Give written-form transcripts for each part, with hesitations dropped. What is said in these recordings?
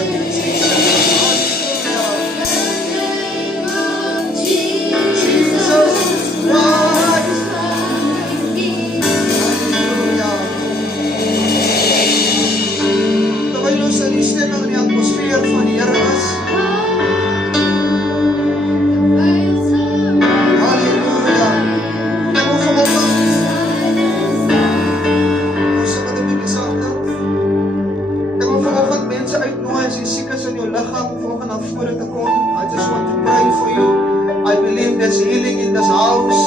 worship you, Jesus. Jesus Christ. Hallelujah. Terwyl ons in die stemming in die atmosfeer van die Here is. Hallelujah. Ek wil vanoggend, ons sing dit 'n bietjie sagter. Ek wil vanoggend mense uitnooi as jy siek is in jou liggaam om vanoggend na vore te kom. I just want to pray for you. I believe there's healing in this house.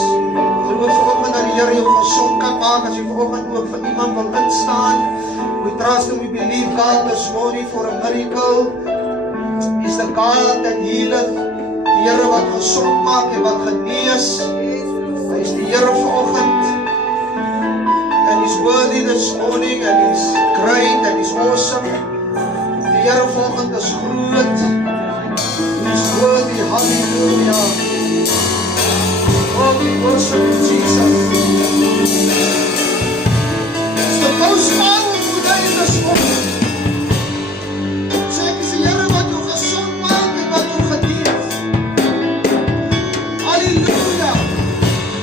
Ek wil vanoggend dat die Here jou gesond kan maak. As jy vanoggend ook vir iemand wil instaan, we trust and we believe God this morning for a miracle. He's the God that healeth. Die Here wat gesond maak en wat genees. Hy is die Here vanoggend. And He's worthy this morning and He's great and He's awesome. Die Here vanoggend is groot. He's worthy. Hallelujah. Oh, we worship you, Jesus. It's the most powerful day this morning. Sê ek is die Here wat jou gesond maak en wat jou genees. Hallelujah.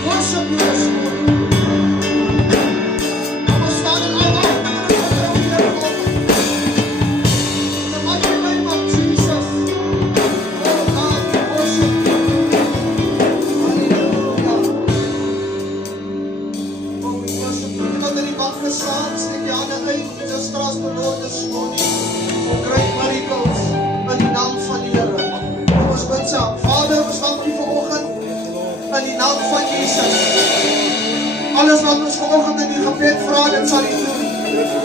Worship you this morning. Kom ons staan in al die Here vanoggend. In the mighty name of Jesus. Oh God, we worship you. Hallelujah. Oh, we worship you. Iemand in die bank is saam, steek die hande uit. We just trust the Lord this morning for great miracles in die naam van die Here. Kom ons bid saam. Vader, ons dank U vanoggend in die naam van Jesus. Alles wat ons vanoggend in die gebed vra, dit sal U doen.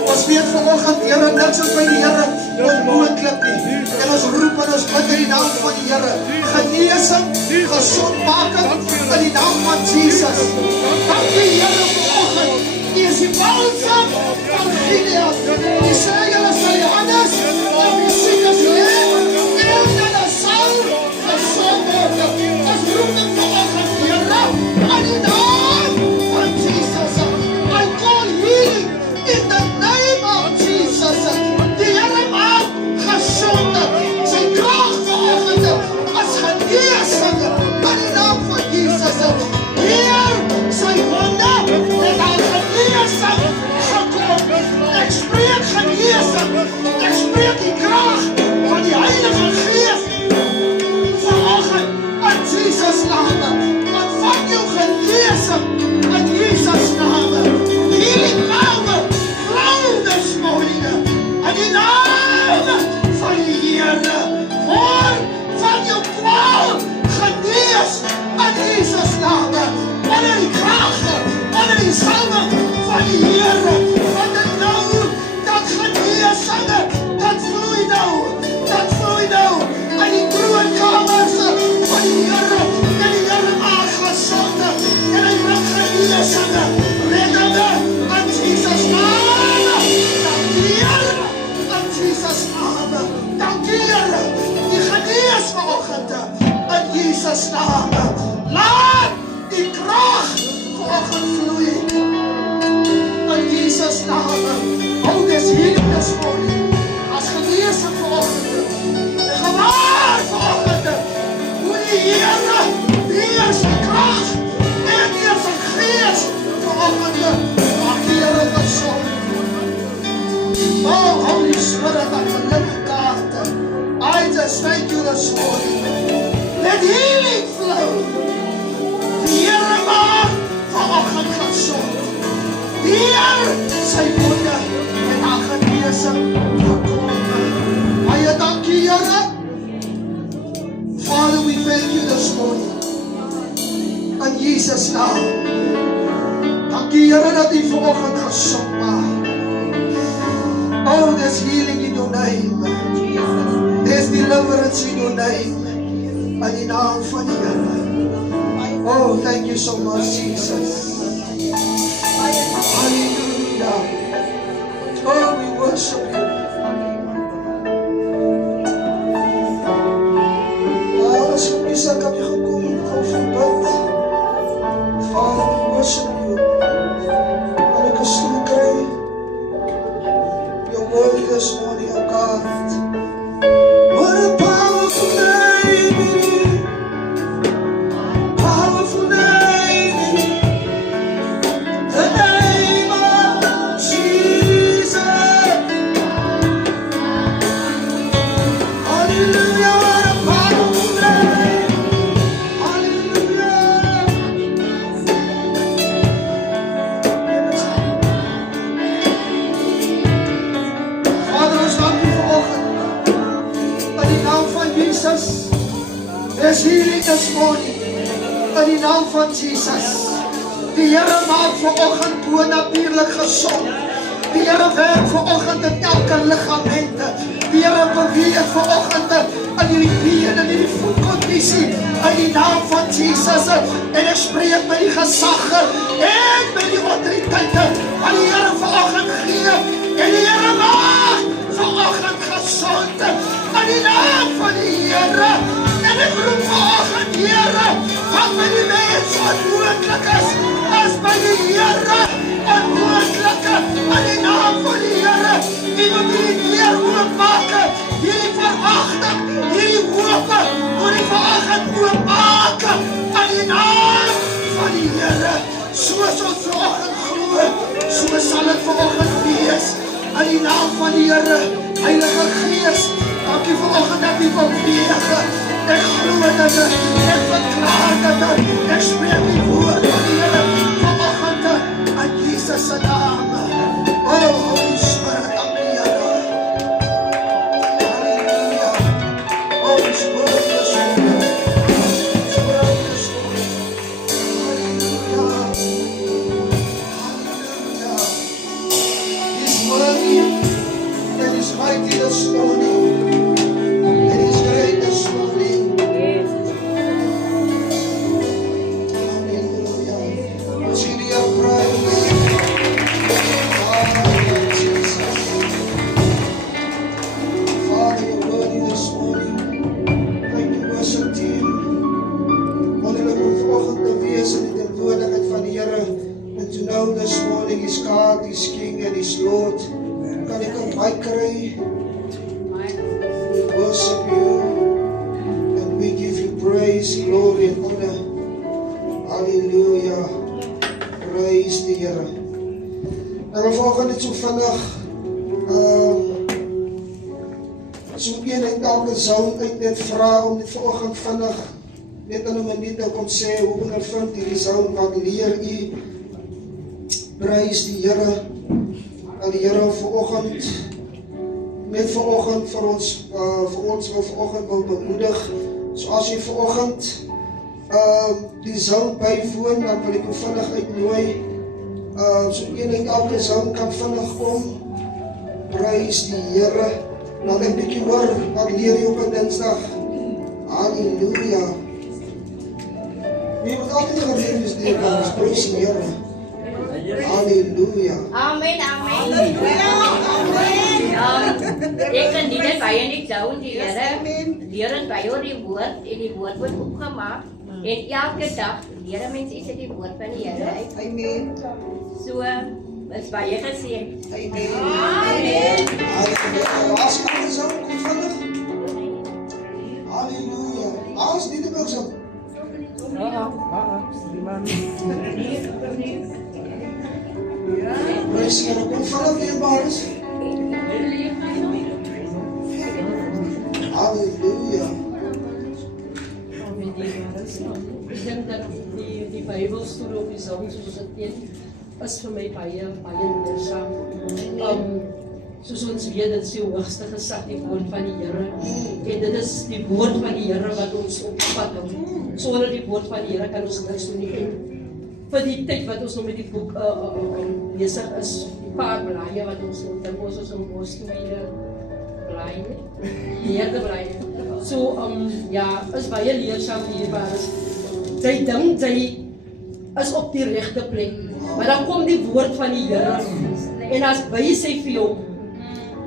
Ons weet vanoggend, Here, niks is by die Here onmoontlik nie. En ons roep en ons bid in die naam van die Here. Genesing, gesondmaking in die naam van Jesus. Dankie Here vanoggend. U is die balsam van Gilead. U sê julle sal die handes op die siekes lê en hulle sal gesond word. Ons roep dit vanoggend, Here, in die naam van Jesus. I call healing in the name of Jesus. Die Here maak gesond. Sy krag vanoggend as genesing in die naam van Jesus. Heer, sy wonde en haar genesing gekom. Ek spreek genesing. Ek spreek die krag van die Heilige Gees vanoggend in Jesus naam. Ontvang jou genesing in Jesus naam. Healing power flow this morning in die naam van die Here. Word van jou kwaal genees in Jesus naam. Onder die krag, onder die salwing van die Here. Want dit nou, dat geneesing, dat vloei nou in die troonkamers van die Here. En die Here maak gesond en hy bring geneesing, reddende in Jesus naam. Dankie Here, in Jesus naam. Dankie Here, die genees vanoggend in Jesus naam. Laat die krag vanoggend vloei in Jesus naam. Oh, dis healing this morning. As geneesing vanoggend. En gewaar vanoggend hoe die Here wees die krag en wees die Gees vanoggend maak die Here gesond. Oh, Holy Spirit of the living God, I just thank you this morning. Let healing flow. Die Here maak vanoggend gesond. Heer, sy wonde en haar genesing gekom. Baie dankie Here. Father, we thank you this morning. In Jesus naam. Dankie Here dat U vanoggend gesond maak. Oh, there's healing in your name. There's deliverance in your name. In die naam van die Here. Oh, thank you so much, Jesus. Hallelujah. Oh, we worship you. As jy bisa kan jy gekom en gou verbid. Father, we worship you. En ek is toe kry. Your word this morning, oh God. Dis healing this morning. In die naam van Jesus. Die Here maak vanoggend bonatuurlik gesond. Die Here werk vanoggend in elke liggamente. Die Here beweeg vanoggend in hierdie been en hierdie voetkondisie. In die naam van Jesus. En ek spreek met die gesag en met die autoriteite wat die Here vanoggend gee. En die Here maak vanoggend gesond. In die naam van die Here. En ek roep vanoggend, Here, wat by die mens onmoontlik is, as by die Here onmoontlik. In die naam van die Here, die moet hierdie deur oopmaak, hierdie verwagting, hierdie hoop, moet die vanoggend oopmaak. In die naam van die Here, soos ons vanoggend glo, so sal dit vanoggend wees. In die naam van die Here, Heilige Gees, dankie vanoggend dat U beweeg. Ek glo dit, ek verklaar dit, ek spreek die woord van die Here vanoggend in Jesus se naam. Oh, Holy Spirit, dankie Here. Halleluja. Holy Spirit, is Halleluja. Halleluja. He's worthy and He's mighty this morning. And He's great this morning. Zou ek net vra om dit vanoggend vinnig net in 'n minuut te kom sê hoe ondervind hierdie sound, wat leer u? Prys die Here. Dat die Here vanoggend net vanoggend vir ons wil vanoggend wil bemoedig. So as jy vanoggend die sound bywoon, dan wil ek jou vinnig uitnooi. So een en elke sound kan vinnig kom. Prys die Here. Laat ek bietjie hoor, wat leer jy op 'n Dinsdag? Halleluja. Jy moet altyd geleer wees deur ons, prys die Here. Halleluja. Amen, amen. Ek kan nie net baie nie doen die Here. Leer het by oor die woord en die woord word opgemaak. En elke dag leer mense iets uit die woord van die Here. Amen. So is baie geseën. Amen. Amen. Halleluja. As jy dit sou kon vinnig. Halleluja. As dit ook so. Prys die Here. Kom vinnig weer baas. Halleluja. Ik denk dat die Bijbelstoel op die zang, zoals het is vir my baie leersaam. Soos ons weet, dit is die hoogste gesag, die woord van die Here. En dit is die woord van die Here wat ons opvat. Sonder die woord van die Here kan ons niks doen nie. En vir die tyd wat ons nog met die boek besig is, die paar blaaie wat ons nog dink ons om ons tweede blaai, derde blaai. So ja, is baie leersaam hierbaar is. Sy dink sy is op die regte plek. Maar dan kom die woord van die Here en as by sê vir jou,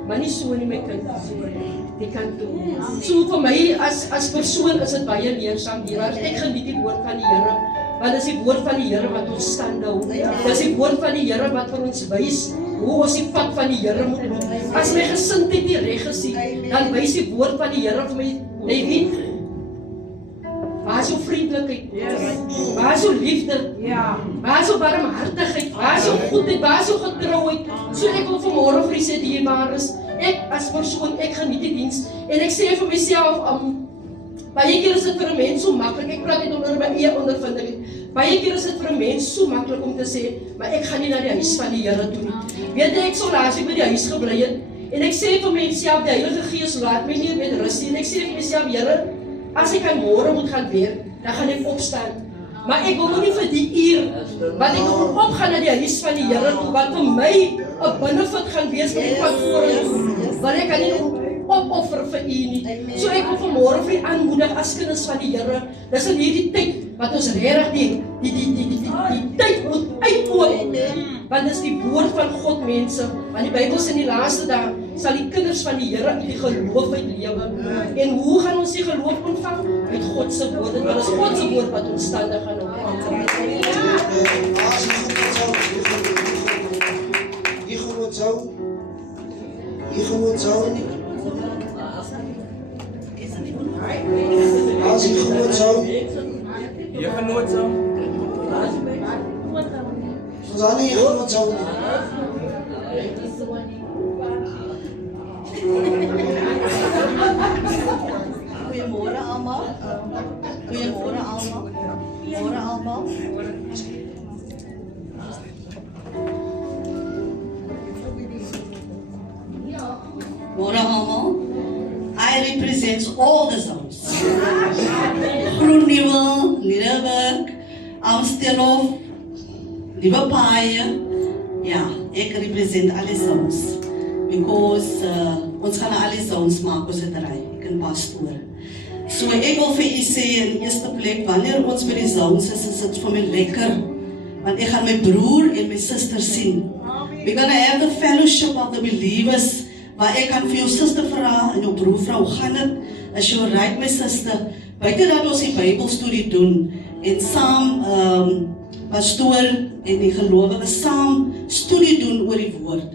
maar nie so nie my kind, die kan doen. So vir my as persoon is dit baie leersaam hierbaar. Ek geniet die woord van die Here. Want dis die woord van die Here wat ons stand hou. Dis die woord van die Here wat vir ons wys hoe ons die pad van die Here moet loop. As my gesindheid nie reg is nie, dan wys die woord van die Here vir my, nee weet, waar is jou vriendelikheid? Waar is jou liefde? Waar is jou barmhartigheid? Waar is jou goedheid? Waar is jou getrouheid? So ek wil vanmôre vir u sê dierbaar is, ek as persoon, ek geniet die diens en ek sê vir myself, baie keer is dit vir 'n mens so maklik, ek praat net onder my eie ondervinding. Baie keer is dit vir 'n mens so maklik om te sê, maar ek gaan nie na die huis van die Here toe nie. Weet jy, ek sou laasweek by die huis gebly het en ek sê vir myself, die Heilige Gees laat my nie met rus nie. En ek sê vir myself, Here, as ek aan môre moet gaan werk, dan gaan ek opstaan. Maar ek wil nog nie vir die uur, want ek wil opgaan na die huis van die Here toe, wat vir my 'n benefit gaan wees vir ek wat vorentoe, want ek kan nie opoffer vir u nie. So ek wil vanmôre vir u aanmoedig as kinders van die Here, dis in hierdie tyd wat ons regtig die tyd moet uitoon, want dis die woord van God, mense, want die Bybel sê in die laaste dae sal die kinders van die Here uit die geloof uitlewe. En hoe gaan ons die geloof ontvang? Uit God se woord, en dit is God se woord wat ons standig gaan ontvang. Goeiemôre almal. Goeiemôre almal. Môre almal. Môre almal. I represent all the zones. Groennieuwel, Nederburg, Amstelhof, Nieuwepaai. Ja, ek represent alle zones. Because ons gaan alle zones maak as het ry. Ek en pastoor. So ek wil vir u sê in die eerste plek, wanneer ons by die zones is dit vir my lekker. Want ek gaan my broer en my suster sien. We're gonna have the fellowship of the believers, waar ek kan vir jou suster vra en jou broer vra, hoe gaan dit? As jy right, my suster, buite dat ons die Bybelstudie doen en saam pastoor en die gelowiges saam studie doen oor die woord.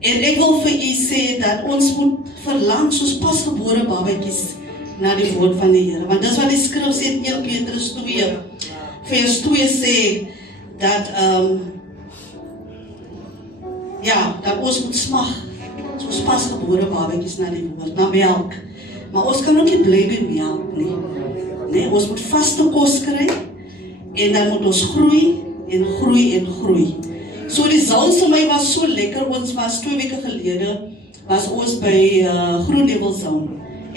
En ek wil vir u sê dat ons moet verlang soos pasgebore babatjies na die woord van die Here. Want dis wat die skrif sê in 1 Petrus 2 vers 2 sê dat dat ons moet smag soos pasgebore babatjies na die woord, na melk. Maar ons kan ook nie bly by melk nie. Nee, ons moet vaste kos kry en dan moet ons groei en groei en groei. So die zones vir my was so lekker. Ons was 2 weke gelede was ons by Groennieuwel zone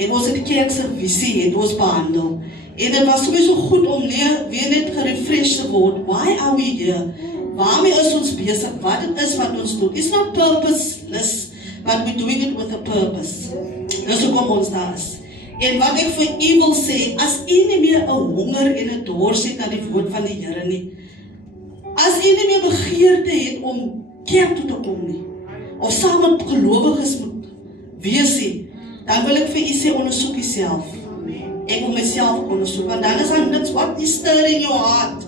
en ons het die kerkservisie het ons behandel. En dit was sowieso goed om weer net gerefresh te word. Why are we here? Waarmee is ons besig? Wat dit is wat ons doen? It's not purposeless, but we're doing it with a purpose. Dis hoekom ons daar is. En wat ek vir u wil sê, as u nie meer 'n honger en 'n dors het na die woord van die Here nie, as u nie meer begeerte het om kerk toe te kom nie, of saam met gelowiges moet wees nie, dan wil ek vir u sê, ondersoek jouself. Ek wil myself ondersoek, want dan is dan dit what is stirring in your heart.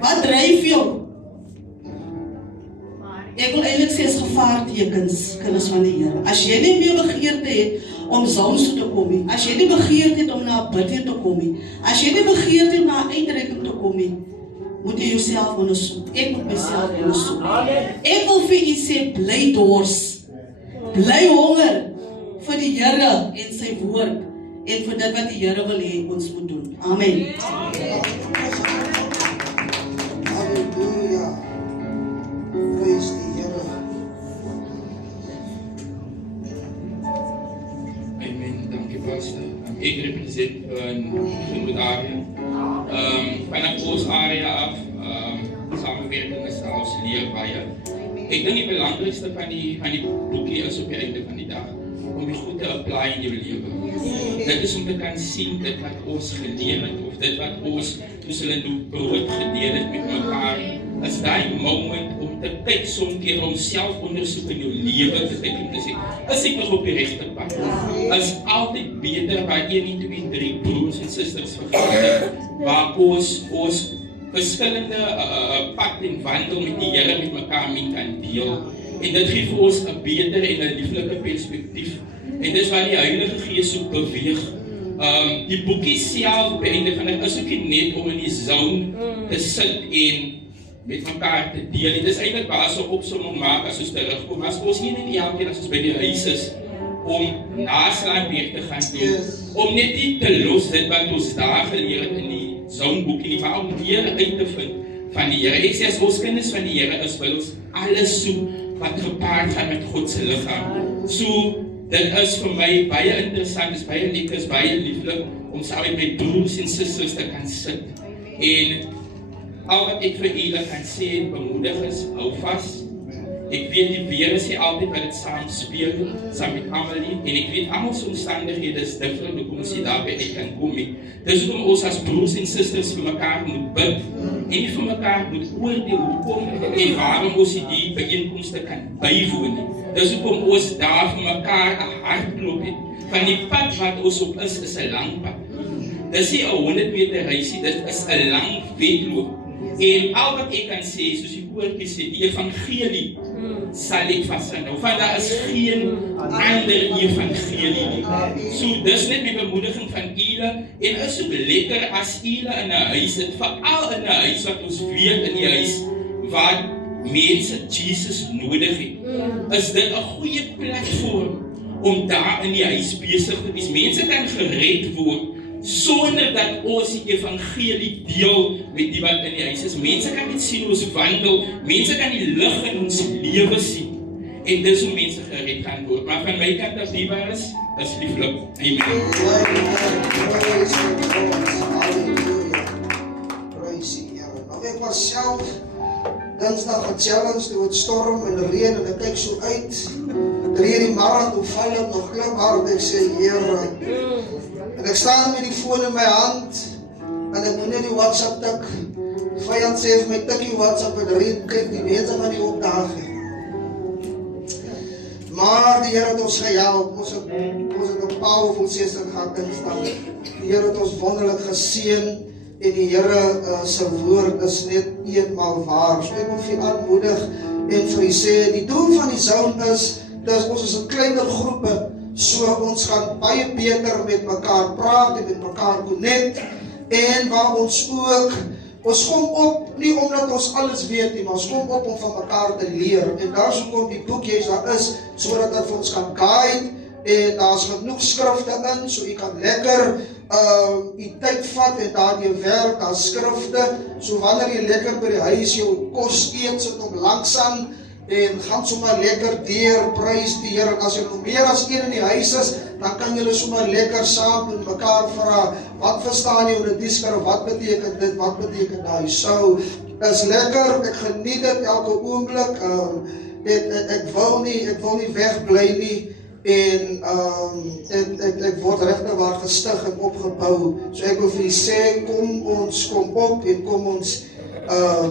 Wat dryf jou? Ek wil eintlik sê is gevaartekens, kinders van die Here. As jy nie meer begeerte het om zones toe te kom nie, as jy nie begeerte het om na 'n bidtie te kom nie, as jy nie begeerte het na 'n uitreiking te kom nie, moet jy jouself ondersoek. Ek moet myself ondersoek. Ek wil vir u sê, bly dors, bly honger vir die Here en sy woord en vir dit wat die Here wil hê ons moet doen. Amen. Halleluja. Prys die Here. Amen, dankie pastor. Ek represent Groenwood area. Vanaf ons area af, samenwerking is als leerbaie. Ek dink die belangrikste van die boekie is op die einde van die dag, om die goed te apply in jou lewe. Dit is om te kan sien dit wat ons gedeel het, of dit wat ons, soos hulle doen, brood gedeel het met mekaar, is die moment om te kyk soms keer om selfondersoek in jou lewe te kyk en te sê, is ek nog op die regte pad? Is altyd beter waar 1, 2, 3 broers en susters vergader, waar ons verskillende pad en wandel met die Here met mekaar mee kan deel. En dit gee vir ons 'n beter en 'n lieflike perspektief. En dis waar die Heilige Gees ook beweeg. Die boekie self beëindig van dit is ook nie net om in die zone te sit en met mekaar te deel. Dit is eintlik waar so opsomming maak as ons terugkom. As ons hier net elke keer as ons by die huis is, om naslaan weer te gaan doen. Om net nie te los dit wat ons daar geleer het in die zoneboekie, maar om weer uit te vind van die Here. Ek sê as ons kinders van die Here is, wil ons alles soek wat gepaard gaan met God se liggaam. So dit is vir my baie interessant, is baie lekker, is baie lieflik om saam met my broers en susters te kan sit. En al wat ek vir julle kan sê en bemoedig is, hou vas. Ek weet die weer sê altyd wat dit saam speel, saam met Amelie, en ek weet almal se omstandighede is different, hoe kom ons nie daarby uit kan kom nie. Dis hoekom ons as broers en susters vir mekaar moet bid, en nie vir mekaar moet oordeel hoekom en waarom ons die byeenkomste kan bywoon nie. Dis hoekom ons daar vir mekaar 'n hartklop het. Van die pad wat ons op is 'n lang pad. Dis nie 'n 100 meter reisie, dit is 'n lang wedloop. En al wat ek kan sê, soos die woordjie sê, die evangelie sal ek vashou. Want daar is geen ander evangelie nie. So dis net die bemoediging van julle, en is so lekker as julle in 'n huis het, veral in 'n huis wat ons weet in die huis waar mense Jesus nodig het. Is dit 'n goeie platform om daar in die huis besig te wees. Mense kan gered word sonder dat ons die evangelie deel met die wat in die huis is. Mense kan net sien ons wandel, mense kan die lig in ons lewe sien. En dis hoe mense gered kan word. Maar van my kant as liewer is lieflik. Amen. Praise Hallelujah. Praise die Here. Nou ek was self Dinsdag gechallenged door het storm en reën en ek kyk so uit. Drie die marang, hoe val het nog klim hard, ek sê, Here. En ek staan met die foon in my hand en ek moet net die WhatsApp tik. Vyand sê vir my, tik die WhatsApp en reed, kyk die mense van die opdag. Maar die Here het ons gehelp. Ons het 'n powerful sessie gehad Dinsdag. Die Here het ons wonderlik geseën en die Here se woord is net eenmaal waar. So ek wil vir aanmoedig en vir u sê, die doel van die zone is, dat ons is 'n kleiner groepe, so ons gaan baie beter met mekaar praat en met mekaar connect, en waar ons ook, ons kom op, nie omdat ons alles weet nie, maar ons kom op om van mekaar te leer, en daar so kom die boekjes daar is, so dat dit vir ons kan guide, en daar is genoeg skrifte in, so jy kan lekker die tyd vat en daar jy werk, daar skrifte, so wanneer jy lekker by die huis jou kos eet, sit om langsaan, en gaan sommer lekker deur, prys die Here, en as jy nog meer as een in die huis is, dan kan julle sommer lekker saam met mekaar vra, wat verstaan jy onder die skrif, wat beteken dit, wat beteken daai, so, is lekker, ek geniet dit elke oomblik, ek wil nie wegbly nie, en ek word regtig waar gestig en opgebou, so ek wil vir julle sê, kom op en kom ons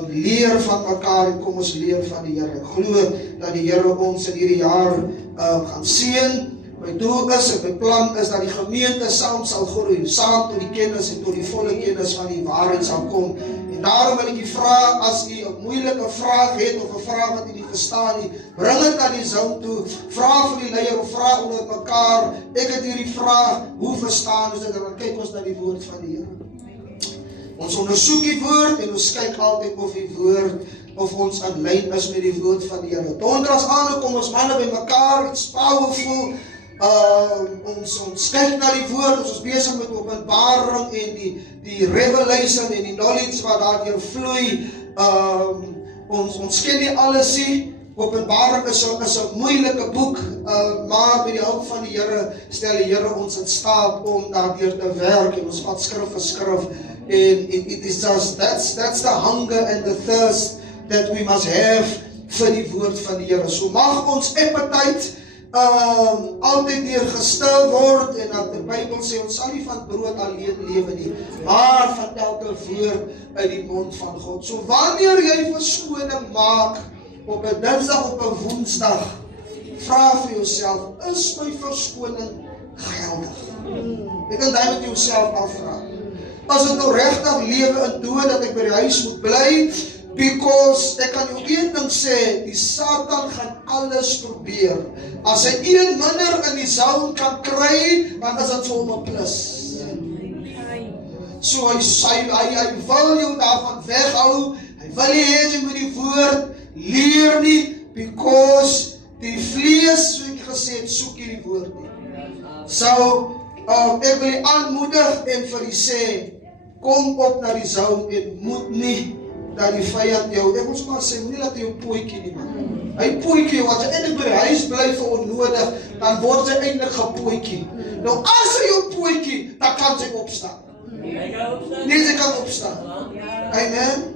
leer van mekaar en kom ons leer van die Here. Ek glo dat die Here ons in hierdie jaar gaan seën. My doel is en my plan is dat die gemeente saam sal groei, saam tot die kennis en tot die volle kennis van die waarheid sal kom. En daarom wil ek u vra, as u 'n moeilike vraag het of 'n vraag wat u nie verstaan nie, bring dit aan die zone toe, vra vir die leier of vra onder mekaar, ek het hierdie vraag, hoe verstaan ons dit, en dan kyk ons na die woord van die Here. Ons ondersoek die woord en ons kyk altyd of die woord, of ons in lyn is met die woord van die Here. Donderdags aand kom ons manne by mekaar, it's powerful, ons kyk na die woord, ons is besig met openbaring en die revelation en die knowledge wat daardeur vloei, ons ken nie alles nie, Openbaring is 'n moeilike boek, maar met die hulp van die Here stel die Here ons in staat om daardeur te werk en ons vat skrif vir skrif, and it is just that's the hunger and the thirst that we must have vir die woord van die Here. So mag ons appetite altyd deur gestil word, en dat die Bybel sê ons sal nie van brood alleen lewe nie, maar van elke woord uit die mond van God. So wanneer jy verskoning maak op 'n Dinsdag, op 'n Woensdag, vra vir jouself, is my verskoning geldig? Jy kan dit met jouself afvra. As dit nou regtig lewe in dood dat ek by die huis moet bly, because ek kan jou een ding sê, die Satan gaan alles probeer. As hy een minder in die zone kan kry, dan is dit vir hom 'n plus. So hy wil jou daarvan weghou, hy wil nie hê jy moet die woord leer nie, because die vlees, soos ek gesê het, soek hierdie woord nie. So, ek wil die aanmoedig en vir die sê, kom op na die zone en moet nie dat die vyand jou, ek moet maar sê, moet nie dat jy jou pootjie nie man. Hy pootjie, want as jy eintlik by die huis bly vir onnodig, dan word sy eintlik gepootjie. Nou as hy op pootjie, dan kan sy opstaan. Nee, sy kan opstaan. Amen.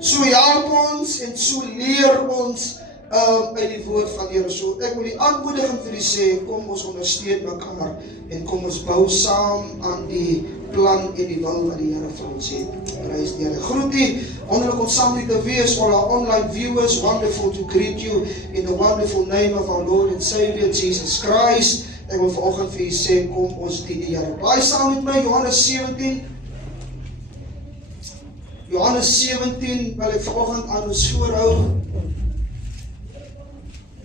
So help ons en so leer ons uit die woord van die Here. So ek wil die aanmoediging vir u sê, kom ons ondersteun mekaar en kom ons bou saam aan die plan en die wil wat die Here vir ons het. Prys die Here. Groet u, wonderlik om saam met te wees, all our online viewers, wonderful to greet you in the wonderful name of our Lord and Savior Jesus Christ. Ek wil vanoggend vir u sê, kom ons dien die Here. Baie saam met my, Johannes 17. Johannes 17 wil ek vanoggend aan ons voorhou.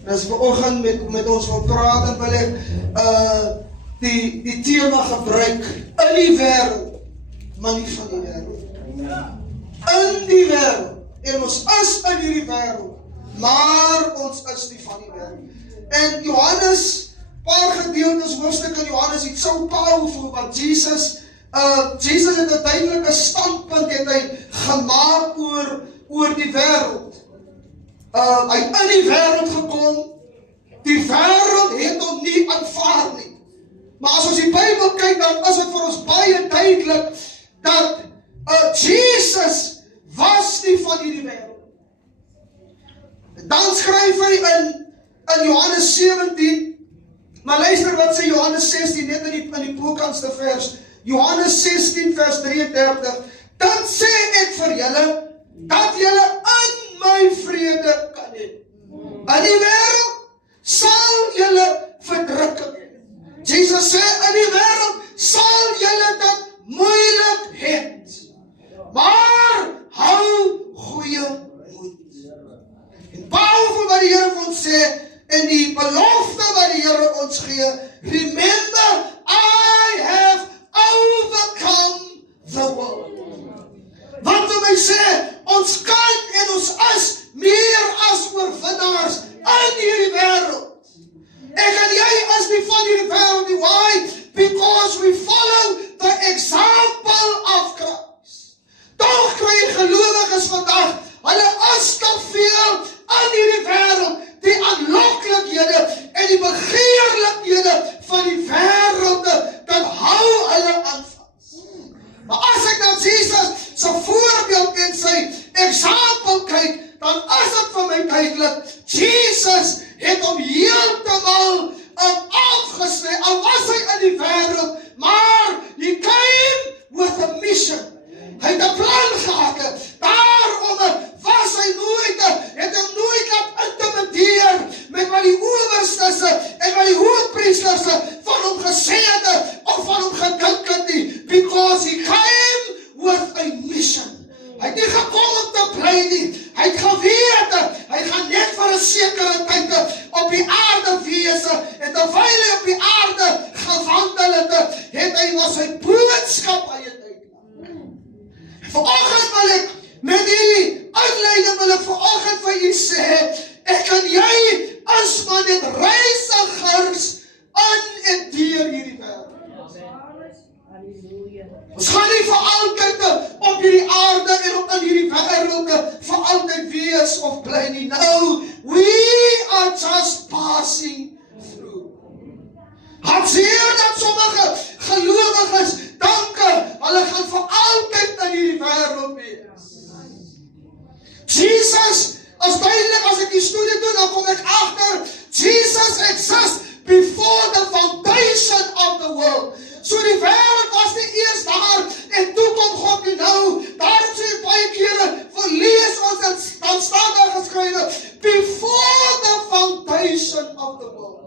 En as vanoggend met ons wil praat, dan wil ek die tema gebruik, in die wêreld, maar nie van die wêreld. In die wêreld, en ons is in hierdie wêreld, maar ons is nie van die wêreld. En Johannes, paar gedeeltes, hoofstuk in Johannes, it's so powerful, want Jesus het 'n duidelike standpunt het hy gemaak oor die wêreld. Hy het in die wêreld gekom, die wêreld het hom nie aanvaar nie. Maar as ons die Bybel kyk, dan is dit vir ons baie duidelik dat Jesus was nie van hierdie wêreld. Dan skryf hy in Johannes 17, maar luister wat sê Johannes 16, net in die bokantste vers, Johannes 16 vers 33, dan sê ek vir julle, dat julle in my vrede kan hê. In die wêreld sal julle verdrukking hê. Jesus sê, in die wêreld sal julle dit moeilik hê. Maar hou goeie moed. En powerful wat die Here vir ons sê, en die belofte wat die Here ons gee, remember, I have overcome the world. Wat wil hy sê? Ons kan en ons is meer as oorwinnaars in hierdie wêreld. Ek en jy is nie van hierdie wêreld nie. Why? Because we follow the example of Christ. Toch kry gelowiges vandag, hulle is te veel in hierdie wêreld, die aanloklikhede en die begeerlikhede van die wêrelde, dan hou hulle aan vas. Maar as ek nou Jesus se voorbeeld en sy example kyk, dan is dit vir my duidelik, Jesus het hom heeltemal afgesny, al was hy in die wêreld, maar he came with a mission. Hy het 'n plan gehad, daarom was hy het hom nooit laat intimideer met wat die owerstes en wat die hoofpriesters van hom gesê het of van hom gedink het nie, because he came with a mission. Hy het nie gekom om te bly nie, hy het geweet, hy gaan net vir 'n sekere tyd op die aarde wees, en terwyl hy op die aarde gewandel het hy was sy boodskap uit. Vanoggend wil ek met hierdie uitleiding wil ek vanoggend vir u sê, ek en jy is maar net reisigers in en deur hierdie wêreld. Ons gaan nie vir altyd op hierdie aarde en op in hierdie wêreld vir altyd wees of bly nie. No, we are just passing through. Hartseer dat sommige gelowiges danke, hulle gaan vir altyd in hierdie wêreld wees. Jesus, as duidelik as ek die studie doen, dan kom ek agter, Jesus exists before the foundation of the world. So die wêreld was nie eers daar, en toe kom God nie nou. Daarom sê ek baie kere, verlees ons dan staan daar geskrywe, before the foundation of the world.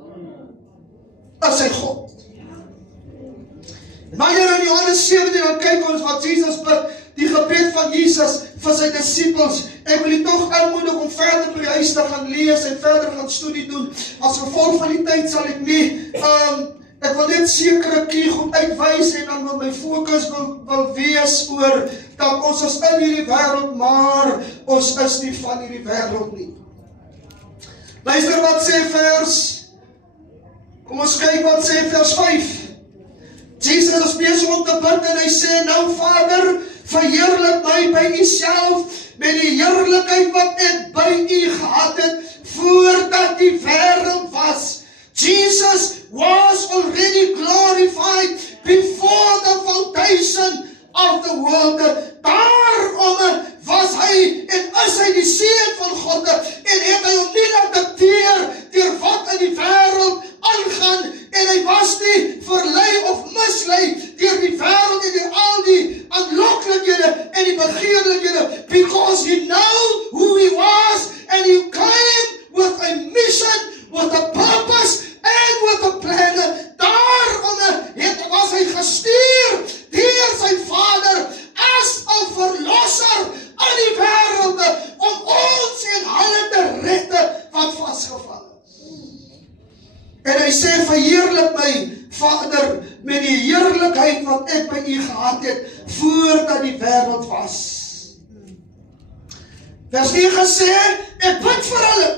As hy God. En wanneer in Johannes 17 dan kyk ons wat Jesus bid, die gebed van Jesus vir sy disippels. Ek wil u tog aanmoedig om verder by die huis te gaan lees en verder gaan studie doen. As gevolg van die tyd sal ek nie, ek wil net sekere key goed uitwys en dan wil my fokus wil wees oor dat ons is in hierdie wêreld, maar ons is nie van hierdie wêreld nie. Luister wat sê kom ons kyk wat sê vers 5. Jesus is besig om te bid en hy sê, nou Vader, verheerlik my by u self, met die heerlikheid wat ek by u gehad het, voordat die wêreld was. Jesus was already glorified before the foundation of the world. Daarom was hy en is hy die Seun van God en het hy hom nie laat dikteer deur wat in die wêreld aangaan en hy was nie verlei of mislei deur die wêreld en deur al die aanloklikhede en die begeerlikhede, because he know who he was and he came with a mission, with a purpose and with a plan. Daarom was hy gestuur deur sy Vader as 'n verlosser in die wêreld om ons en hulle te redde wat vasgevall is. En hy sê, verheerlik my Vader met die heerlikheid wat ek by u gehad het voordat die wêreld was. Vers 9 sê, ek bid vir hulle.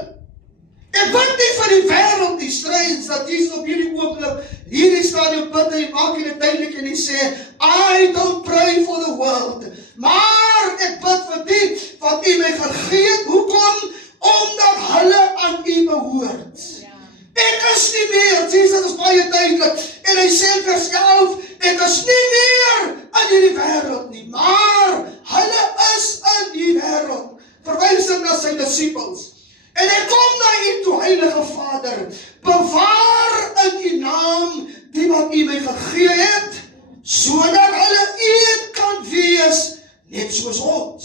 Ek bid nie vir die wêreld nie, strange dat Jesus op hierdie oomblik, hierdie stadium bid en maak hy dit duidelik en hy sê, I don't pray for the world, maar ek bid vir die wat u my gegee het. Hoekom? Omdat hulle aan u behoort. Ek is nie meer, Jesus is baie duidelik, en hy sê in vers 11, ek is nie meer in hierdie wêreld nie, maar hulle is in die wêreld. Verwysing na sy disippels. En ek kom na u toe, Heilige Vader, bewaar in u naam die wat u my gegee het, sodat hulle een kan wees, net soos ons.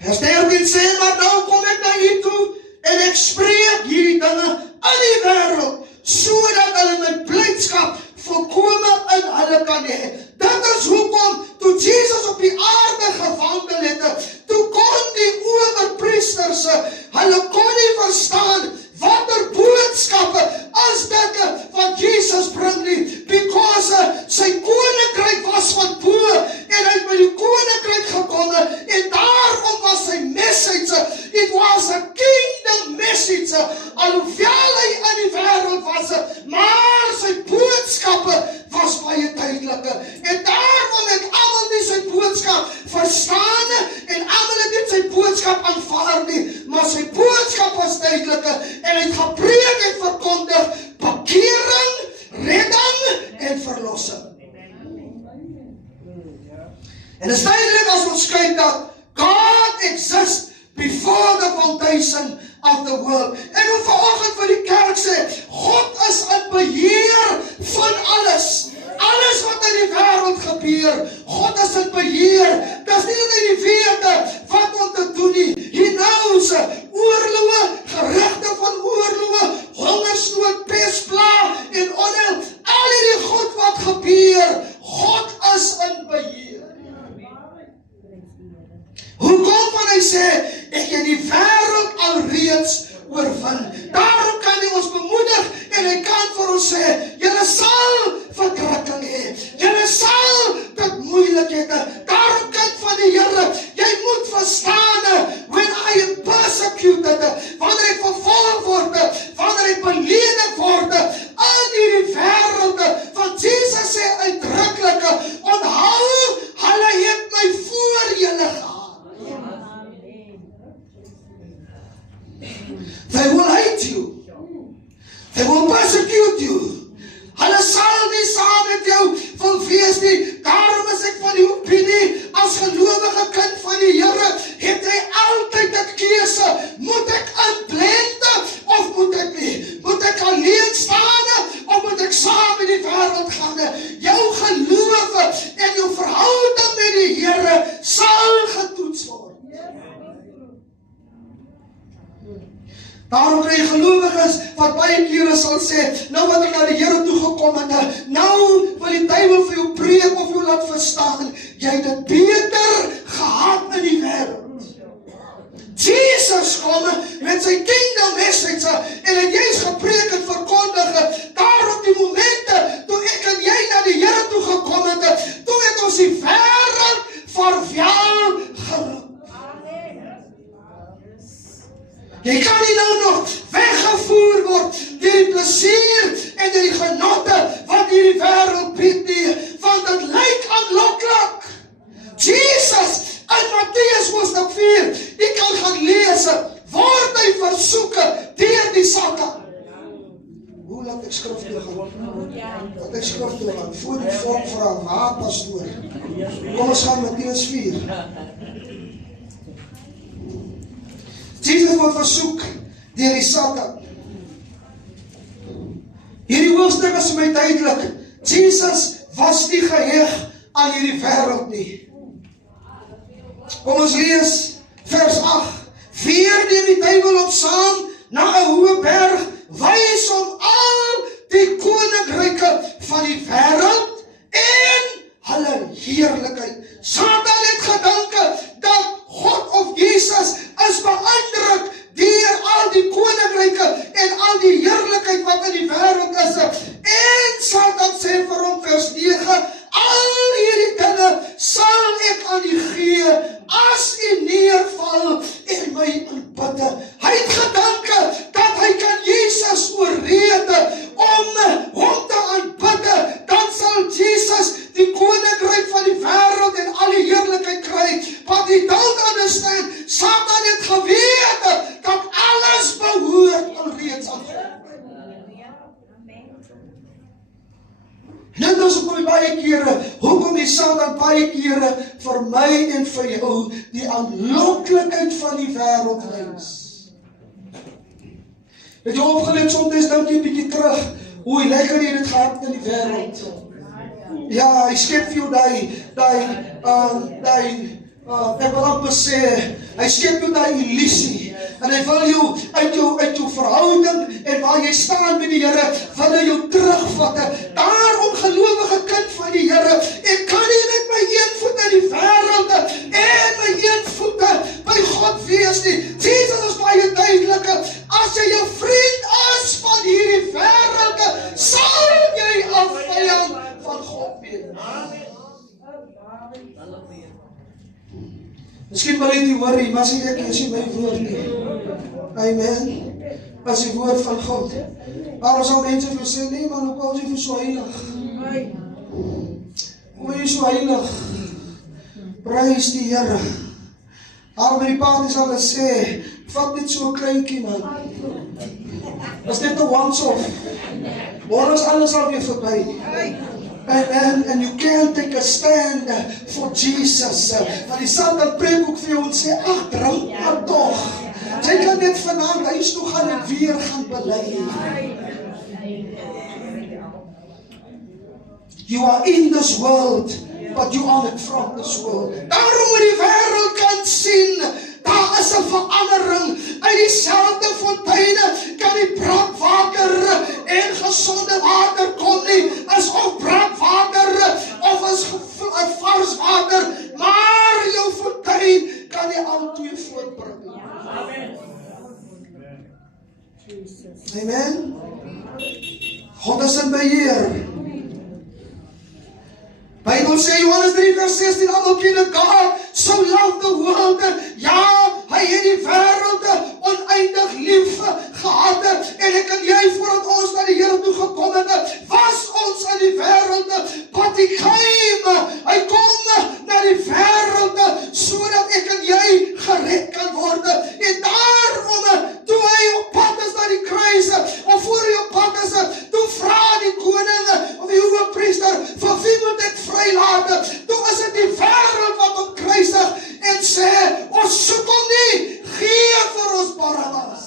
Vers 13 sê, maar nou kom ek na u toe, en ek spreek hierdie dinge in die wêreld, sodat hulle my blydskap volkome in hulle kan hê. Dit is hoekom, toe Jesus op die aarde gewandel het, toe kon die owerpriesters, hulle kon nie verstaan, watter boodskappe is dit wat Jesus bring nie, because sy koninkryk was van bo, en hy het by die koninkryk gekom, en daarom was sy message, it was a kingdom message, alhoewel hy in die wêreld was, maar sy boodskappe was baie duidelik, en daarom het almal nie sy boodskap verstaan, en almal het nie sy boodskap aanvaar nie, maar sy boodskap was duidelik, en hy het gepreek en verkondig, bekering, redding en verlossing. En het is duidelik as ons kyk dat God exists before the foundation of the world. En hoe vanoggend vir die kerk sê, God is in beheer van alles. Alles wat in die wêreld gebeur, God is in beheer. Dis nie dat hy nie weet wat om te doen nie. He knows oorloë, gerugte van oorloë, hongersnood, pestplaag en onheil. Al die goed wat gebeur, God is in beheer. Hoekom van hy sê, ek het die wêreld alreeds oorwin. Daarom kan hy ons bemoedig en hy kan vir ons sê, julle sal verdrukking hê. Julle sal dit moeilik hê. Daarom kind van die Here, jy moet verstaan, when I am persecuted, wanneer ek vervolg word, wanneer ek beledig word, in hierdie wêreld, want Jesus sê uitdruklik, onthou, hulle het my voor julle gehad. They will hate you. They will persecute you. Hulle sal nie saam met jou wil wees nie. Daarom is ek van die opinie, as gelowige kind van die Here, het hy altyd 'n keuse. Moet ek inblende of moet ek nie? Moet ek alleen staan of moet ek saam in die wêreld gaan? Jou geloof en jou verhouding met die Here sal getoets word. Daarom kry gelowiges wat baie kere sal sê, nou wat ek na die Here toe gekom het, nou wil die duiwel vir jou preek of jou laat verstaan, jy het dit beter gehad in die wêreld. Jesus kom met sy kingdom message en het juist gepreek en verkondig, daar op die momente, toe ek en jy na die Here toe gekom het, toe het ons die wêreld vaarwel geroep. Jy kan nie nou nog weggevoer word deur die plesier en deur die genotte wat hierdie wêreld bied nie, want dit lyk aanloklik ek skrif toe gaan. Dat ek skrif toe gaan. Voor die volk vra, waar pastoor? Kom ons gaan Matteus 4. Jesus word versoek deur die Satan. Hierdie hoofstuk is vir my duidelik. Jesus was nie geheg aan hierdie wêreld nie. Kom ons lees vers 8. Weer neem die duiwel op saam na 'n hoë berg, wys hom al die koninkryke van die wêreld en hulle heerlikheid. Satan het gedink dat God of Jesus is beïndruk deur al die koninkryke en al die heerlikheid wat in die wêreld is. En Satan sê vir hom vers 9, al hierdie dinge sal ek aan u gee as u neerval en my aanbid. Hy het gedink dat hy kan Jesus oorrede om hom te aanbid. Dan sal Jesus die koninkryk van die wêreld en al die heerlikheid kry. But he don't understand. Satan het geweet dat alles behoort alreeds aan God. Net as op baie kere, hoekom die Satan baie kere vir my en vir jou die aanloklikheid van die wêreld wys. Het jy opgelet soms dink jy 'n bietjie terug, hoe lekker jy dit gehad in die wêreld. Ja, hy skep vir jou ek wil amper sê, hy skep jou daai illusie. En hy wil jou uit jou verhouding en waar jy staan met die Here, wil hy jou terugvat. Daarom gelowige kind van die Here, ek kan nie met my een voet in die wêreld en my een voet by God wees nie. Jesus is baie duidelik, as jy 'n vriend is van hierdie wêreld, sal jy 'n vyand van God wees. Miskien wil jy nie worry, maar sê ek is nie my woord nie. Amen. As die woord van God. Waarom sal mense vir sê, nee man, hoe is jy so heilig? Hoe is jy so heilig? Prys die Here. Daar by die party sal hulle sê, vat net so 'n kleintjie man. Is net 'n once-off. Môre is alles alweer verby. And you can't take a stand for Jesus. Maar die Satan preek ook vir jou en sê, ag, drink maar tog. Jy kan net vanaand huis toe gaan en weer gaan bely. You are in this world, but you are not from this world. Daarom moet die wêreld kan sien, daar is 'n verandering. Uit dieselfde fonteine kan die braakwater en gesonde water kom nie, as of braakwater of as vars water, maar jou fontein kan nie al twee voortbring. Amen. God is in beheer. Bybel sê Johannes 3 vers 16, almal ken dat God so loved the world. Ja, hy het die wêreld oneindig lief gehad en ek en jy voordat ons na die Here toe gekom het, was ons in die wêreld, but hy came, hy kom na die wêreld sodat ek en jy gered kan word. En daarom toe hy op pad is na die kruis, of voor hy op pad is, toe vra die koning of die hoëpriester, vir wie moet ek vrylaat? Toe is dit die wêreld wat hom kruisig en sê, ons soek hom nie, gee vir ons Barabbas.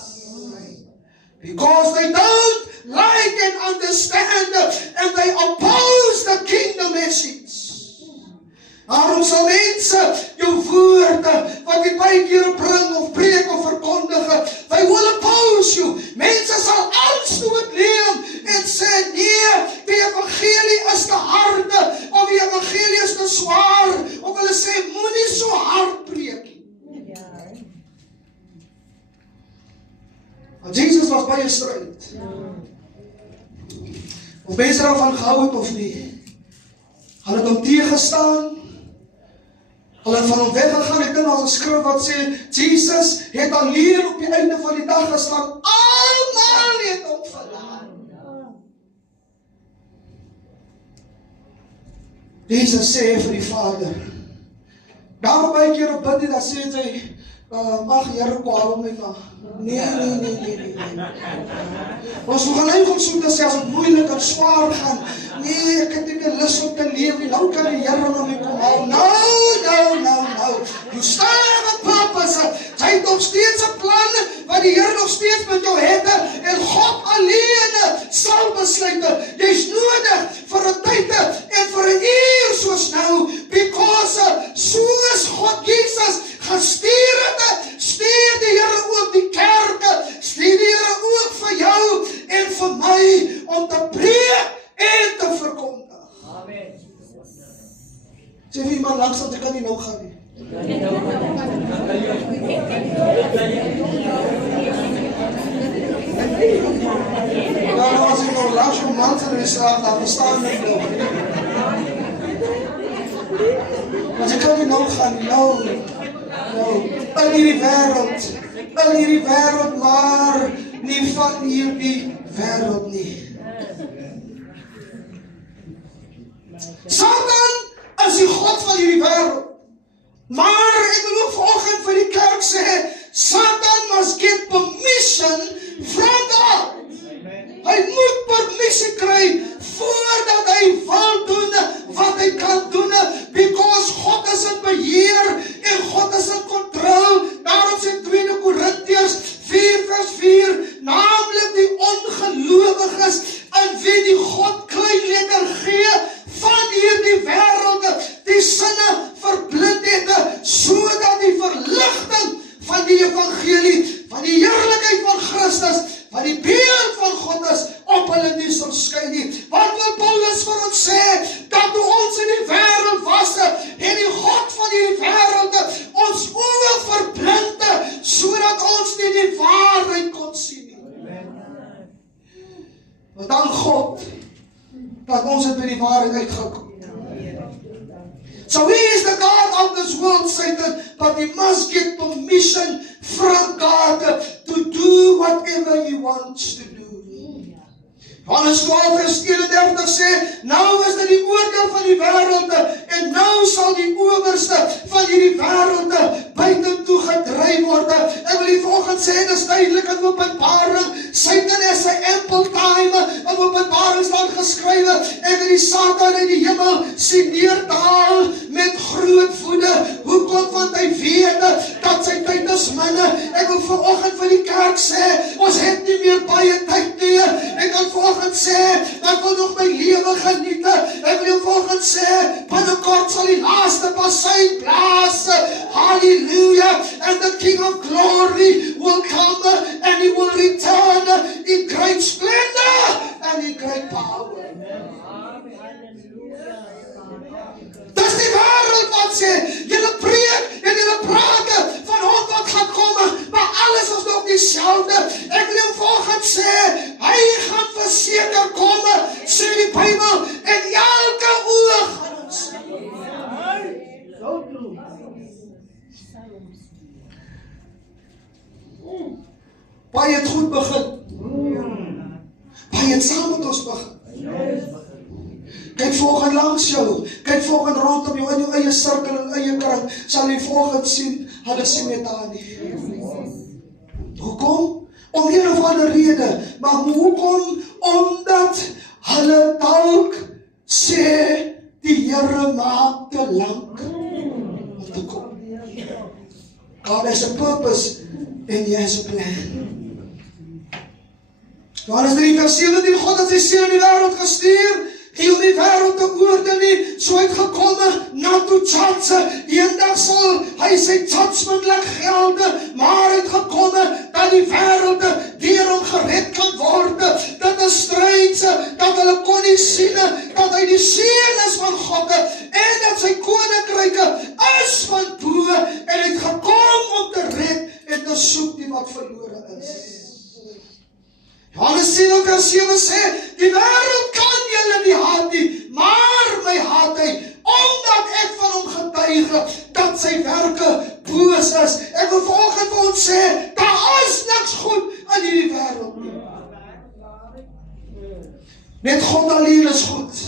Because they don't like and understand and they oppose the kingdom message. Daarom sal mense jou woorde wat jy baie keer bring of preek of verkondig, they will oppose you. Mense sal aanstoot neem en sê, nee, die evangelie is te hard, of die evangelie is te swaar, of hulle sê, moenie so hard preek. Want Jesus was baie stryd. Of mense daarvan gehou het of nie. Hulle het hom teëgestaan. Hulle het van hom weggegaan. Ek dink daar's 'n skrif wat sê, Jesus het alleen op die einde van die dag gestaan. Almal het hom verlaat. Jesus sê vir die Vader. Daarom baie keer op bid, dan sê hy, Ag, Here, kwaal my ma. Nee. Ons gaan nie om so te sê as dit moeilik en swaar gaan. Nee, ek het nie meer lus om te leef nie. Nou kan die Here na my kom haal. No. You still have a purpose. Jy het nog steeds 'n plan wat die Here nog steeds met jou het en God alleen sal besluit. Jy's nodig vir 'n tyd en vir 'n uur soos nou, because soos God Jesus gestuur het, stuur die Here ook die kerk, stuur die Here ook vir jou en vir my om te preek en te verkondig. Amen. Sê vir iemand langs dat ek kan nie nou gaan nie. Nou, as ek nou langs jou man in die straat laat, verstaan ek nou. Maar ek kan nie nou gaan nie, nou. In hierdie wêreld, maar nie van hierdie wêreld nie. Satan is die god van hierdie wêreld. Maar ek wil ook vanoggend vir die kerk sê, Satan must get permission from God. Hy moet permissie kry voordat hy wil doen wat hy kan doen, because God is in beheer en God is in control. Daarom sê 2 Korintiërs 4:4, naamlik die ongelowiges aan wie die God klein letter gee van hierdie wêreld die sinne verblind het, sodat die verligting van die evangelie, van die heerlikheid van Christus, van die beeld van God is, op hulle nie sal skyn nie. Wat wil Paulus vir ons sê? Dat toe ons in die wêreld was, en die God van die wêreld ons oë verblind, sodat ons nie die waarheid kon sien nie. Maar dank God, dat ons het by die waarheid uitgekom. So he is the God of this world, Satan, but he must get permission from God to do whatever he wants to do. Johannes 12:31 sê, nou is dit die oordeel van die wêreld en nou sal die owerste van hierdie wêreld buitentoe gedryf word. Ek wil vanoggend sê, dit is duidelik in Openbaring, Satan is sy ample time, in Openbaring staan geskrywe, ek het die Satan in die hemel sien neerdaal met groot woede. Hoekom? Want hy weet dat sy tyd is minne. Ek wil vanoggend vir die kerk sê, ons het nie meer baie tyd nie. Ek kan vanoggend sê, ek wil nog my lewe geniet. Ek wil vanoggend sê, binnekort sal die laaste bazuin blaas. Hallelujah. And the King of Glory will come and he will return in great splendor and in great power. Dis die wêreld wat sê, julle preek en julle praat van hom wat gaan kom, maar alles is nog dieselfde. Ek wil vanoggend sê, hy gaan verseker kom, sê die Bybel, en elke oog gaan ons sien. Baie het goed begin. Baie het saam met ons begin. Kyk volgende langs jou, kyk volgende rondom jou, in jou eie sirkel en eie kring, sal jy volgende sien, hulle sien met daar nie. Hoekom? Om een of ander rede, maar hoekom? Omdat hulle dalk sê, die Here maak te lank om te kom. God has a purpose and he has a plan. Johannes 3:17, God het sy seun in die wêreld gestuur, nie om die wêreld te oordeel nie, so het gekomme na toe judge. Eendag sal hy sy judgmentlik gelde, maar het gekomme dat die wêreld deur hom gered kan word. Dit is strange dat hulle kon nie sien dat hy die seun is van God en dat sy koninkryk is van bo en het gekom om te red en te soek die wat verlore is. Johannes 7:7 sê, die wêreld kan julle nie haat nie, maar my haat hy, omdat ek van hom getuig dat sy werke boos is. Ek wil vanoggend vir ons sê, daar is niks goed in hierdie wêreld nie. Net God alleen is goed.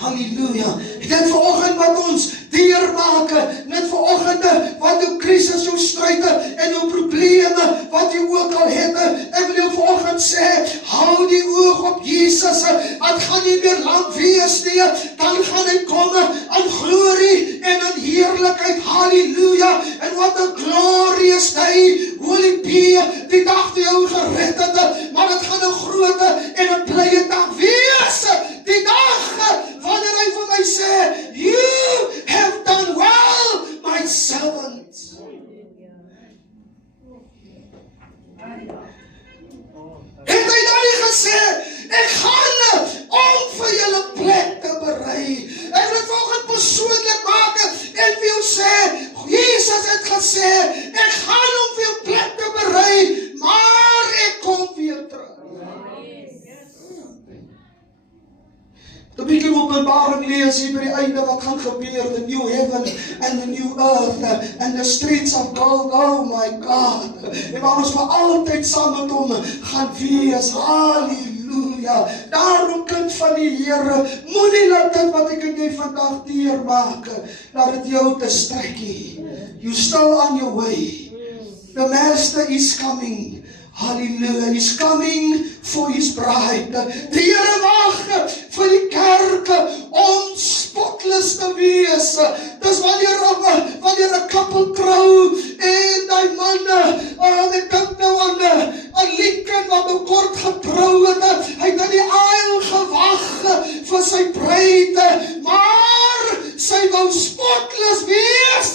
Halleluja. Ek dink vanoggend wat ons deur maak, net vanoggend wat jou krisis, jou stryde en jou probleme wat jy ook al het. Ek wil jou vanoggend sê, hou die oog op Jesus. Het gaan nie meer lang wees nie. Dan gaan hy kom aan glorie en aan heerlikheid. Halleluja. En wat 'n glorious day will it be, die dag die jou gered het, maar het gaan 'n groot en 'n blye dag wees. Die dag wanneer hy vir my sê, you have done well, my servant. Het hy dan nie gesê, ek gaan om vir julle plek te berei. Ek wil dit vanoggend persoonlik maak en vir jou sê, Jesus het gesê, ek gaan om vir jou plek te berei, maar ek kom weer terug. 'n bietjie Openbaring lees hier by die einde wat gaan gebeur, the new heaven and the new earth and the streets of gold, oh my God. En waar ons vir altyd saam met hom gaan wees, halleluja. Daarom kind van die Here, moenie laat dit wat ek en jy vandag deurmaak, laat dit jou te strekkie. You still on your way. The Master is coming. Hallelujah, he's coming for his bride. Die Here wag vir die kerk om spotless te wees. Dis wanneer 'n koppel trou en die man, ek dink nou aan 'n Lincoln wat nou kort getrou het. Hy het in die aisle gewag vir sy bruid, maar sy wou spotless wees.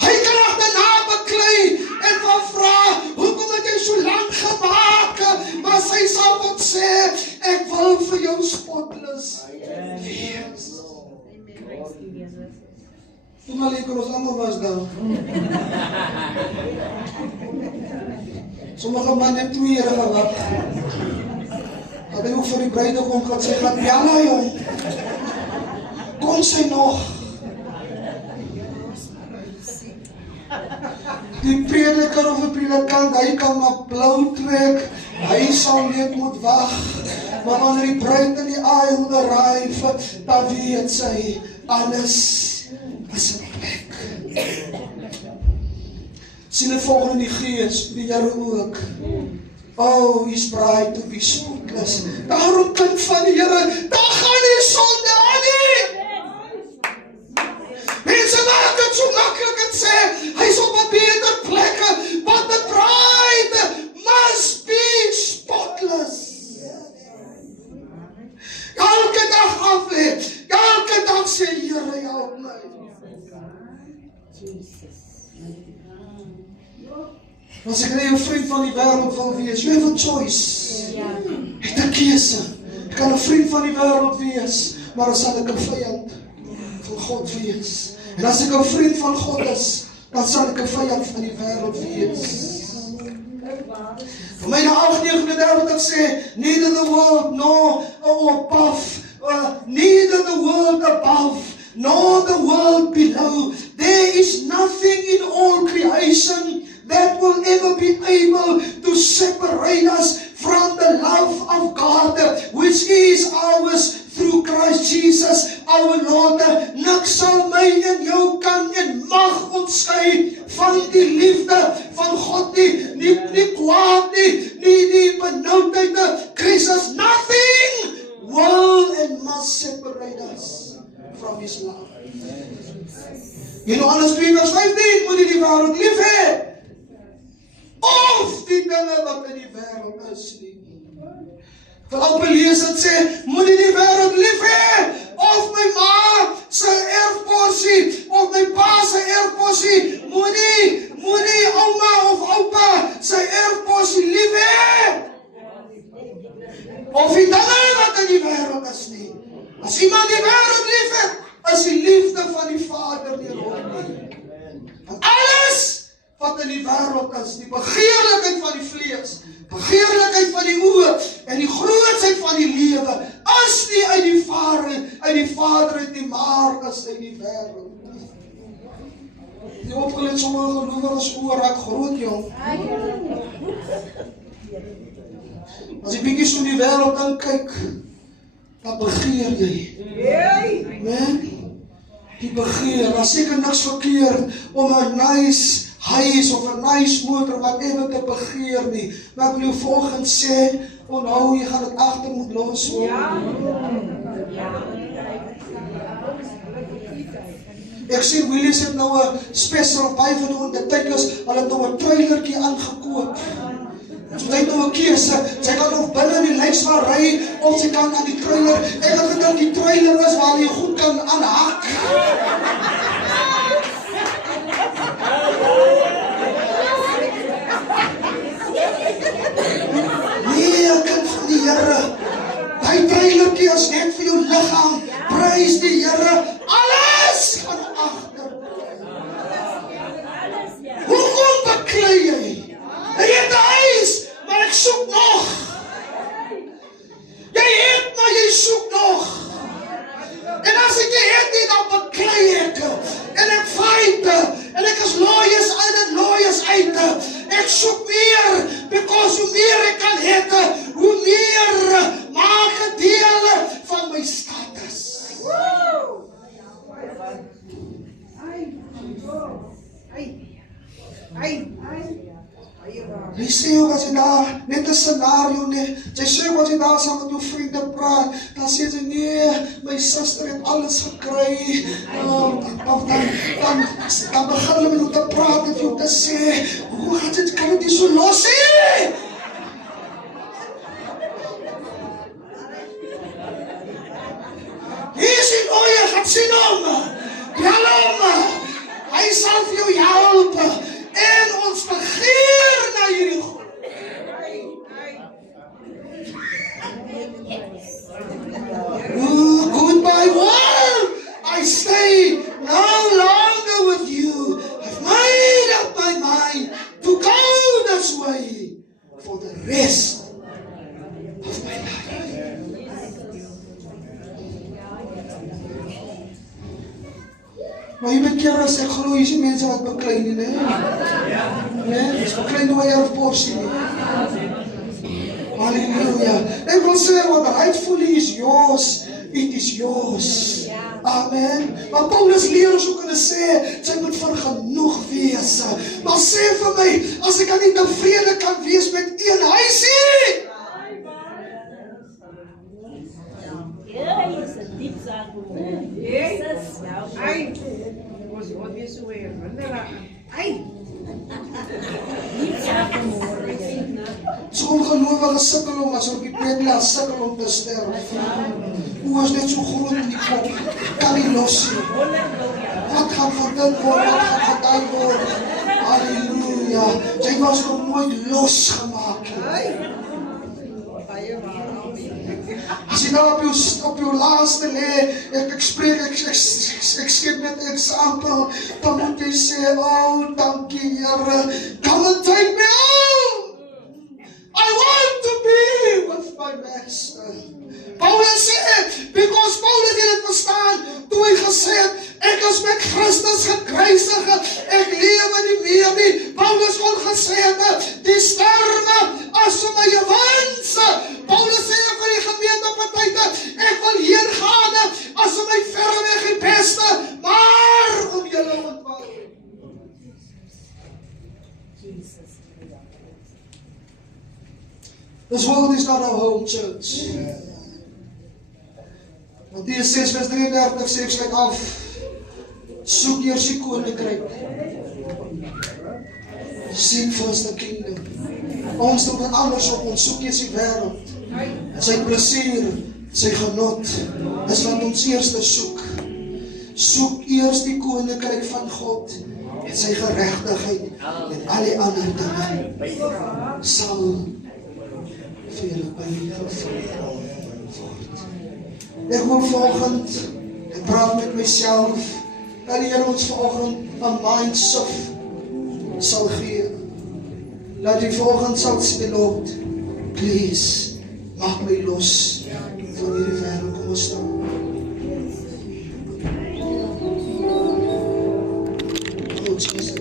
Hy kan agterna beklei en van vra, hoekom het jy so lank gemaak? Maar sy sal wat sê, ek wil vir jou spotless wees. Toe maar lekker ons allemaal was dan. Sommige man het 2 ure gewag. Dat hy ook vir die bruidegom gaan sê, gaan jalla jong. Kom sy nog. Die prediker of die predikant, hy kan maar blauw trek, hy sal net moet wag, maar wanneer die bruid in die aisle arrive, dan weet sy, alles is in plek. Sien het volgende in die gees, die Here ook. Oh, his bride to be spotless. Daarom kind van die Here, daar gaan die sonde aan nie. Mense maak het so makkelijk en sê, hy is op 'n beter plek, but the bride must be spotless. Elke dag aflê, elke dag sê, Here, help my. As ek nie 'n vriend van die wêreld wil wees, you have a choice. Het 'n keuse. Ek kan 'n vriend van die wêreld wees, maar dan sal ek 'n vyand van God wees. En as ek 'n vriend van God is, dan sal ek 'n vyand van die wêreld wees. Romeine 8:39 sê, neither the world nor above, neither the world above, nor the world below. There is nothing in all creation that will ever be able to separate us from the love of God, which is ours through Christ Jesus, our Lord. Niks sal my en jou kan en mag ontskei van die liefde van God nie. Nie kwaad nie, nie benoudheid, krisis, nothing will and must separate us from his love. Johannes 2:15, moet jy die wêreld lief hê, of die dinge wat in die wêreld is nie. Filippense lees dit sê, moet jy die wêreld lief hê, of my ma se erfporsie, of my pa se erfporsie, moenie ouma of oupa se erfporsie lief hê, of die dinge wat in die wêreld is nie. As iemand die wêreld lief het, is die liefde van die Vader nie rond nie. Van alles wat in die wêreld is, die begeerlikheid van die vlees, begeerlikheid van die oë en die grootsheid van die lewe, is nie uit die Vader uit die maar is uit die wêreld. Die opgeleid sommige gelowiges oor raak groot, jong. As jy bietjie so in die wêreld in kyk, dan begeer jy. Amen. die begeer, daar seker niks verkeerd om 'n nice huis of 'n nice motor whatever te begeer nie. Maar ek wil jou volgende sê, onthou jy gaan dit agter moet los hoor. Ek sien Willies het nou 'n special by vir nou in die tyd is, hulle het nou 'n trailertjie aangekoop. So jy nou 'n keuse, sy kan of binne in die lysvaar ry, of sy kan aan die trailer, ek het gedink die trailer is waar jy goed kan aanhak. Nee, kind van die Here, die trailertjie is net vir jou liggaam, prys die Here, alles gaan agter. Hoekom beklei jy? Jy het 'n huis, maar ek soek nog. Jy het, maar jy soek nog. En as ek jy het nie, dan beklei ek. En ek fight. En ek is lawyers uit en lawyers uit. Ek soek meer, because hoe meer ek kan het, hoe meer maak het deel van my status. Jy sê ook as jy daar, net 'n scenario nie, jy sê ook as jy daar saam met jou vriende praat, dan sê jy nee, my suster het alles gekry, of dan begin hulle met jou te praat en jou te sê, hoe gaat dit, kan dit nie so los hê? Hier is die lawyer, gaan sien hom, bel hom, hy sal vir jou help, en ons begeer na hierdie goed. Goodbye world, I stay no longer with you. I've made up my mind to go this way for the rest of my life. Maar jy moet keer as ek glo, jy sien mense wat beklei nie, nee, is beklei nou 'n erfporsie nie. Halleluja. Ek wil sê, wat rightfully is yours, it is yours. Amen. Maar Paulus leer ons ook en sê, sy moet vergenoeg wees. Maar sê vir my, as ek nie tevrede kan wees met een huisie, so ongelowige sukkel om as op die bedelaar sukkel om te sterf. Hoe is net so groot in die kop, kan nie los nie. Wat gaan verdink word, wat gaan gedaan word? Halleluja, jy was nog nooit losgemaak. As jy nou op jou laaste lê, ek spreek, ek skep net 'n example, dan moet jy sê, oh, dankie Here, come and take me home. I want to be with my master. Paulus sê, because Paulus het dit verstaan, toe hy gesê het, ek is met Christus gekruisig, ek lewe nie meer nie. Paulus kon gesê het, die sterwe as vir my 'n wins. Paulus sê vir die gemeente partyte, ek wil heen gaan, as vir my verreweg die beste, maar om julle ontwil. This world is not our home, church. Mattheus 6 vers 33 sê, ek sluit af, soek eers die koninkryk. Seek first the kingdom. Ons doen dit anders op, ons soek eers die wêreld. En sy plesier, sy genot, is wat ons eerste soek. Soek eers die koninkryk van God, en sy geregtigheid, en al die ander dinge, sal vir julle bygevoeg word. Ek wil vanoggend, ek praat met myself, dat die Here ons vanoggend 'n mind shift sal gee. Laat die vanoggend sal sê, Lord, please, maak my los van hierdie wêreld. Kom ons staan. Oh, Jesus.